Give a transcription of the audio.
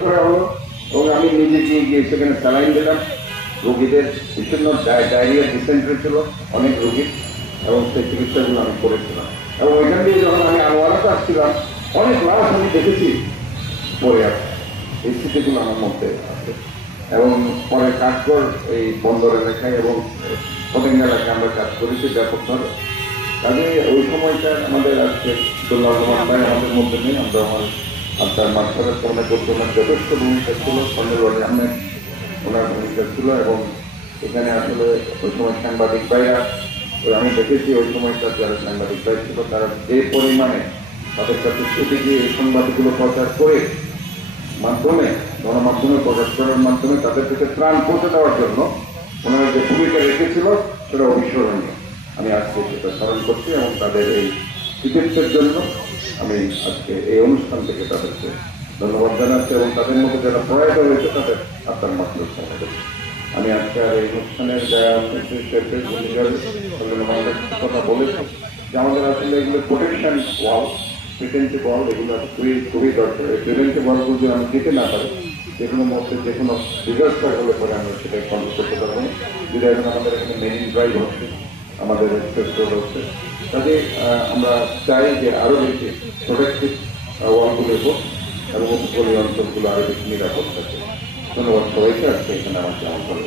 করা হলো এবং আমি নিজে গিয়ে সেখানে স্যালাইন দিলাম। রোগীদের বিভিন্ন ডায়রিয়া ডিসেন্ট্রি ছিল অনেক রোগী, এবং সেই চিকিৎসাগুলো আমি করেছিলাম। এবং ওইখান দিয়ে যখন আমি আনোয়ারাতে আসছিলাম, অনেক লাশ আমি দেখেছি পড়ে আছে। এই স্মৃতিগুলো আমার মধ্যে আছে। এবং পরে কাজকর এই বন্দর এলাকায় এবং পটেঙ্গা এলাকায় আমরা কাজ করেছি ব্যাপকভাবে। কাজে ওই সময়টা আমাদের আজকে দুল্লাহ ভাই আমাদের মধ্যে নেই। আমরা তার মাস্টারের সামনে করতে ওনার যথেষ্ট ভূমিকা ছিল, কর্নেল আহমেদ ওনার ভূমিকা ছিল। এবং এখানে আসলে ওই সময় সাংবাদিক ভাইরা, আমি দেখেছি ওই সময়টা যারা সাংবাদিক ভাই ছিল তারা যে পরিমাণে তাদের কাছে ছুটে গিয়ে এই সংবাদগুলো প্রচার করে মাধ্যমে গণমাধ্যমে প্রকাশ করার মাধ্যমে তাদের কাছে ত্রাণ পৌঁছে দেওয়ার জন্য ওনারা যে ভূমিকা রেখেছিল সেটা অবিস্মরণীয়। আমি আজকে সেটা স্মরণ করছি এবং তাদের এই কৃতিত্বের জন্য আমি আজকে এই অনুষ্ঠান থেকে তাদেরকে ধন্যবাদ জানাচ্ছি এবং তাদের মধ্যে যারা প্রয়াত হয়েছে তাদের আপনার মাত্র করছি। আমি আজকে আর এই অনুষ্ঠানের কথা বলেছি যে আমাদের আসলে এগুলো প্রোটেকশন ওয়াল, প্রিভেন্টিভ ওয়াল, এগুলো খুবই দরকার। এই প্রিভেন্টিভ ওয়ালগুলো যদি আমি দিতে না পারি, যে কোনো মধ্যে যে কোনো ডিজাস্টার হলে পরে আমরা সেটাই কন্ট্রোল করতে পারবো না। যদি এখন আমাদের এখানে মেরিন ড্রাইভ হচ্ছে, আমাদের এক্সপ্রেস হচ্ছে, কাজে আমরা চাই যে আরো বেশি প্রোটেক্টিভ ওয়ালগুলো হোক এবং উপকূলীয় অঞ্চলগুলো আরো বেশি নিরাপদ থাকে। ধন্যবাদ সবাইকে আজকে এখানে আমাকে আমন্ত্রণ।